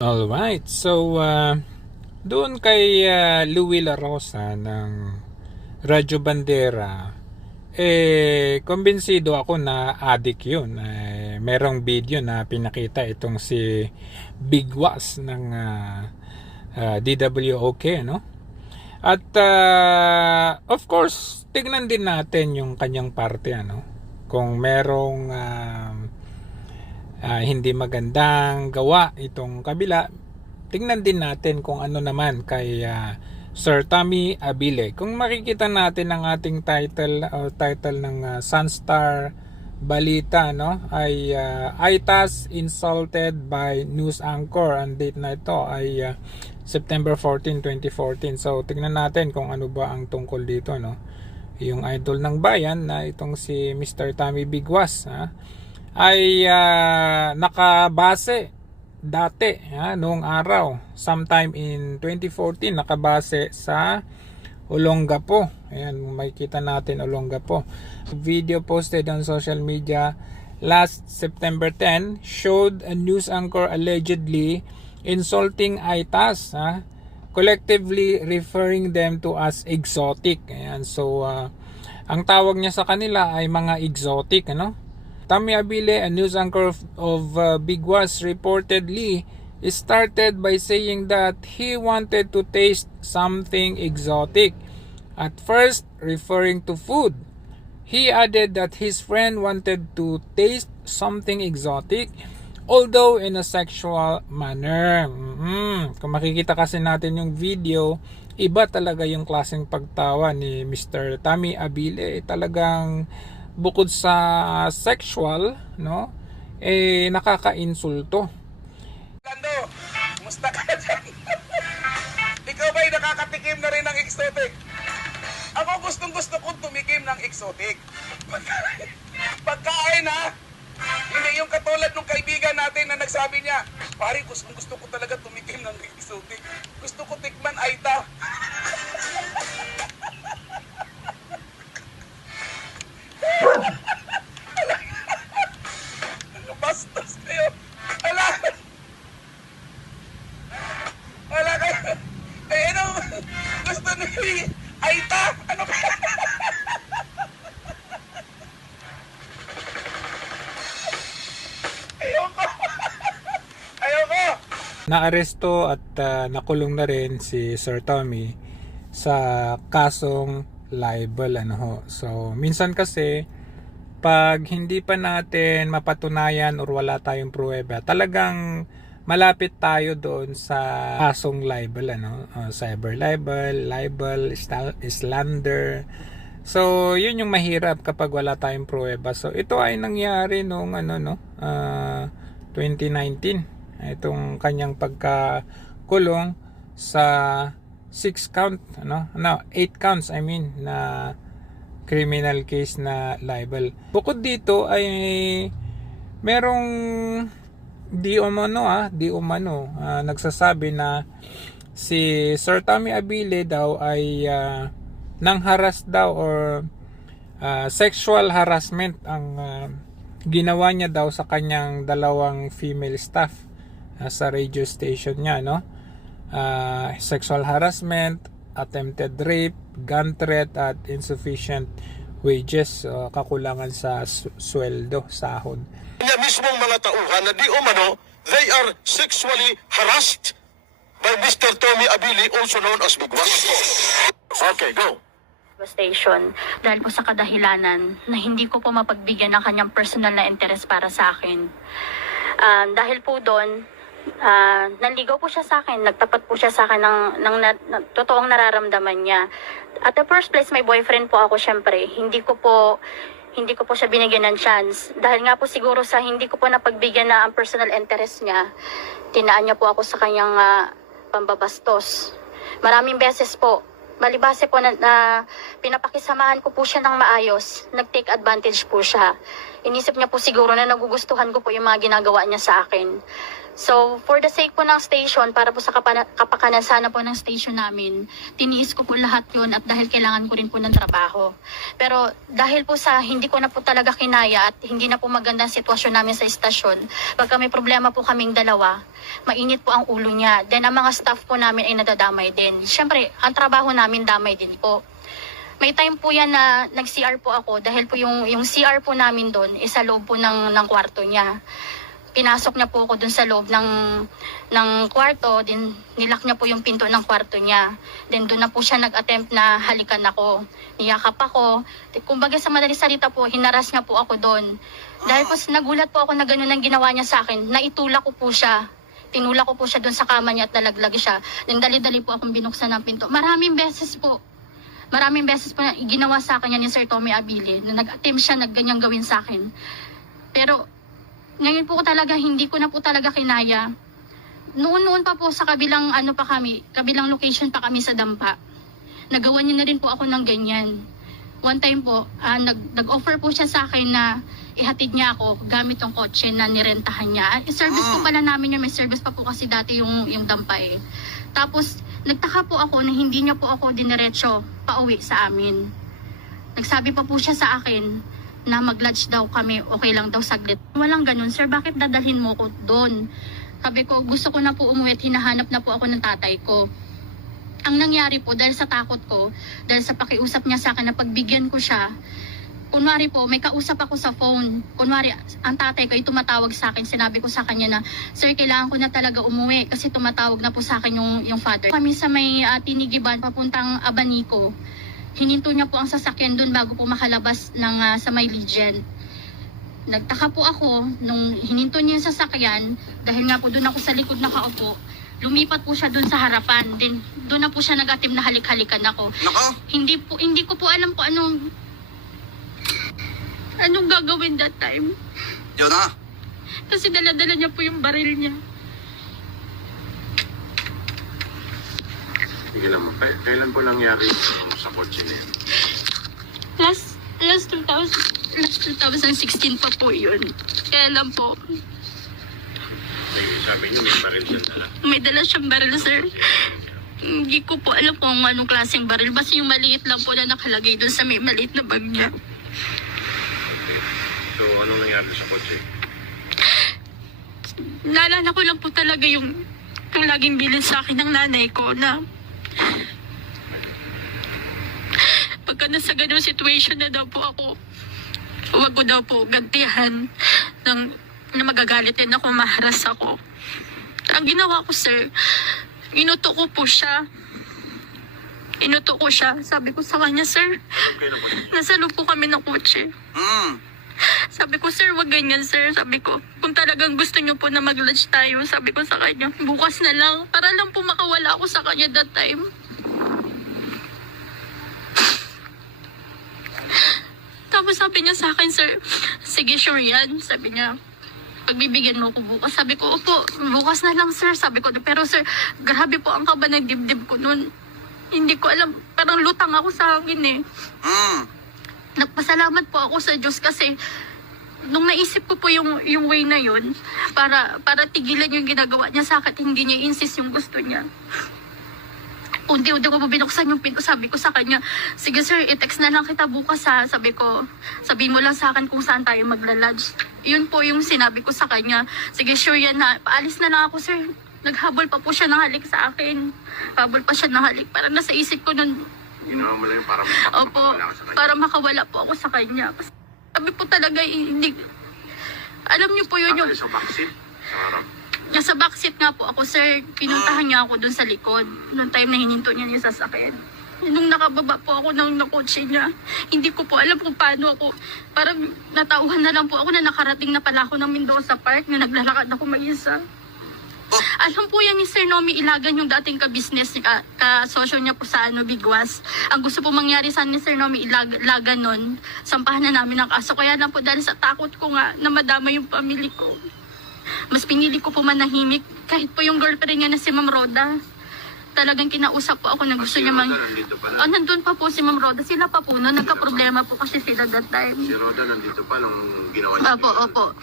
Alright, so doon kay Louie La Rosa ng Radyo Bandera, kumbinsido ako na addict yun. Merong video na pinakita itong si Big Was ng DWOK, ano? At of course, tignan din natin yung kanyang parte, ano? Kung merong hindi magandang gawa itong kabila, tingnan din natin kung ano naman kay Sir Tommy Abile. Kung makikita natin ang ating title ng Sunstar Balita, no, ay ITAS insulted by news anchor. Ang date na ito ay September 14, 2014. So tingnan natin kung ano ba ang tungkol dito, no. Yung idol ng bayan na itong si Mr. Tommy Bigwas, ay nakabase dati noong araw, sometime in 2014, nakabase sa Olongapo. Ayan, makikita natin Olongapo. Video posted on social media last September 10 showed a news anchor allegedly insulting ITAS, collectively referring them to as exotic. Ayan, so ang tawag niya sa kanila ay mga exotic, ano? Tommy Abile, a news anchor of Big Was, reportedly started by saying that he wanted to taste something exotic. At first, referring to food. He added that his friend wanted to taste something exotic, although in a sexual manner. Kung makikita kasi natin yung video, iba talaga yung klaseng pagtawa ni Mr. Tommy Abile. Talagang bukod sa sexual, no, nakaka-insulto. Lando, musta ka dyan? Ikaw ba'y nakakatikim na rin ng exotic? Ako gustong-gusto kong tumikim ng exotic. Pagkain, ha? Hindi yung katulad ng kaibigan natin na nagsabi niya, pare, gustong-gusto ko talaga tumikim ng exotic. Gusto ko tikman Aita. Bastos kayo. Wala kayo. Ano? Gusto ni Aita? Ano ba? Ayoko. Ayoko. Naaresto at nakulong na rin si Sir Tommy sa kasong libel, ano ho. So minsan kasi pag hindi pa natin mapatunayan or wala tayong pruweba, talagang malapit tayo doon sa kasong libel, ano, cyber libel, slander. So yun yung mahirap kapag wala tayong pruweba. So ito ay nangyari noong 2019. Itong kanyang pagkakulong sa 8 counts na criminal case na libel. Bukod dito ay merong di umano nagsasabi na si Sir Tommy Abile daw ay nangharas daw or sexual harassment ang ginawa niya daw sa kanyang dalawang female staff sa radio station niya, no? Sexual harassment, attempted rape, gun threat at insufficient wages, kakulangan sa sweldo, sahod. Kanya mismong mga tauhan na di umano, they are sexually harassed by Mr. Tommy Abili, also known as Big Was. Okay, go. Station dahil po sa kadahilanan na hindi ko po mapagbigyan ng kanyang personal na interest para sa akin. Dahil po doon, nanligaw po siya sa akin, nagtapat po siya sa akin ng totoong nararamdaman niya. At the first place, may boyfriend po ako, syempre. Hindi ko po siya binigyan ng chance. Dahil nga po siguro sa hindi ko po napagbigyan na ang personal interest niya, tinaan niya po ako sa kanyang pambabastos. Maraming beses po, malibase po na pinapakisamahan ko po siya ng maayos, nag-take advantage po siya. Inisip niya po siguro na nagugustuhan ko po yung mga ginagawa niya sa akin. So, for the sake po ng station, para po sa kapakanan sana po ng station namin, tiniis ko po lahat yun at dahil kailangan ko rin po ng trabaho. Pero dahil po sa hindi ko na po talaga kinaya at hindi na po maganda ang sitwasyon namin sa istasyon, pagka may problema po kaming dalawa, mainit po ang ulo niya. Then ang mga staff po namin ay nadadamay din. Siyempre, ang trabaho namin damay din po. May time po yan na nag-CR po ako dahil po yung CR po namin doon is sa loob po ng kwarto niya. Pinasok niya po ako dun sa loob ng kwarto, din nilak niya po yung pinto ng kwarto niya. Then doon na po siya nag-attempt na halikan ako. Niyakap ako. Kumbaga sa madaling salita po, hinaras niya po ako doon. Dahil po nagulat po ako na gano'n ang ginawa niya sa akin, naitulak ko po siya. Tinulak ko po siya doon sa kama niya at nalaglag siya. Then dali-dali po akong binuksan ng pinto. Maraming beses po na ginawa sa akin yan ni Sir Tommy Abili na nag-attempt siya na ganyang gawin sa akin. Pero ngayon po talaga, hindi ko na po talaga kinaya. Noon pa po sa kabilang location pa kami sa Dampa. Nagawa niya na rin po ako ng ganyan. One time po, nag-offer po siya sa akin na ihatid niya ako gamit yung kotse na nirentahan niya. Service po pala namin yun, may service pa po kasi dati yung Dampa eh. Tapos, nagtaka po ako na hindi niya po ako diniretso pauwi sa amin. Nagsabi pa po siya sa akin na mag-lodge daw kami, okay lang daw saglit. Walang ganun, sir, bakit dadalhin mo ko doon? Sabi ko, gusto ko na po umuwi at hinahanap na po ako ng tatay ko. Ang nangyari po, dahil sa takot ko, dahil sa pakiusap niya sa akin na pagbigyan ko siya, kunwari po, may kausap ako sa phone. Kunwari, ang tatay ko ay tumatawag sa akin. Sinabi ko sa kanya na, sir, kailangan ko na talaga umuwi kasi tumatawag na po sa akin yung father. Kami sa may Tinigiban, papuntang Abanico. Hininto niya po ang sasakyan doon bago po makalabas sa may Legion. Nagtaka po ako nung hininto niya yung sasakyan dahil nga po doon ako sa likod nakaupo. Lumipat po siya doon sa harapan. Then doon na po siya nag-attempt na halik-halikan ako. Nako! Hindi ko po alam po anong gagawin that time. Yun na! Kasi dala-dala niya po yung baril niya. Sige naman, kailan po nangyari yung sa kotse niya? Last 2016 pa po yun. Kaya lang po, Sabi niyo may baril siya dala. may dala siyang baril, sir. Hindi ko po alam kung anong klaseng baril. Basta yung maliit lang po na nakalagay doon sa may maliit na bag niya. Okay. So, anong nangyari sa kotse? Naalala ko lang po talaga yung laging bilin sa akin ng nanay ko na pagka nasa ganung situation na daw po ako, huwag ko daw po gantihan na magagalit din ako, maharas ako. Ang ginawa ko, sir, inuto ko po siya. Sabi ko sa kanya, sir, nasa loob po kami ng kotse. Sabi ko, sir, wag ganyan, sir. Sabi ko, kung talagang gusto niyo po na mag-lunch tayo, sabi ko sa kanya, bukas na lang. Para lang po makawala ako sa kanya that time. Tapos sabi niya sa akin, sir, sige, sure yan. Sabi niya, pagbibigyan mo ko bukas. Sabi ko, opo, bukas na lang, sir. Sabi ko, pero sir, grabe po ang kaba ng dibdib ko noon. Hindi ko alam, parang lutang ako sa akin eh. Nagpasalamat po ako sa Diyos kasi nung naisip ko po yung way na yun para tigilan yung ginagawa niya sa akin, hindi niya insist yung gusto niya. Unti-unti ko po binuksan yung pinto, sabi ko sa kanya, sige sir, i-text na lang kita bukas ha. Sabi ko, sabihin mo lang sa akin kung saan tayo magla-lodge. Yun po yung sinabi ko sa kanya. Sige, sure yan na. Paalis na lang ako, sir. Naghabol pa po siya ng halik sa akin. Habol pa siya ng halik. Parang nasa isip ko nun. Ginawa mo lang yung para Opo, makawala ka sa kanya. para makawala po ako sa kanya. Kasi sabi po talaga, hindi. Alam niyo po yun yung... Sa backseat? Sa harap? Nasa backseat nga po ako, sir. Pinuntahan niya ako dun sa likod. Noong time na hininto niya yung sasakyan. Nung nakababa po ako ng kotse niya, hindi ko po alam kung paano ako. Parang natauhan na lang po ako na nakarating na pala ako ng Mendoza Park na naglalakad ako mag-isa. Alam po yan ni Sir Nomi Ilagan, yung dating ka-business, ka-sosyo niya po sa Bigwas. Ang gusto po mangyari sa ni Sir Nomi Ilagan nun, sampahan na namin ang kaso. Kaya lang po dahil sa takot ko nga na madama yung pamilya ko, mas pinili ko po manahimik. Kahit po yung girlfriend niya na si Ma'am Roda, talagang kinausap po ako na gusto niya nandito pala? nandun pa po si Ma'am Roda. Sila pa po na nagka-problema po kasi sila that time. Si Roda nandito pa nung ginawa niya. Opo.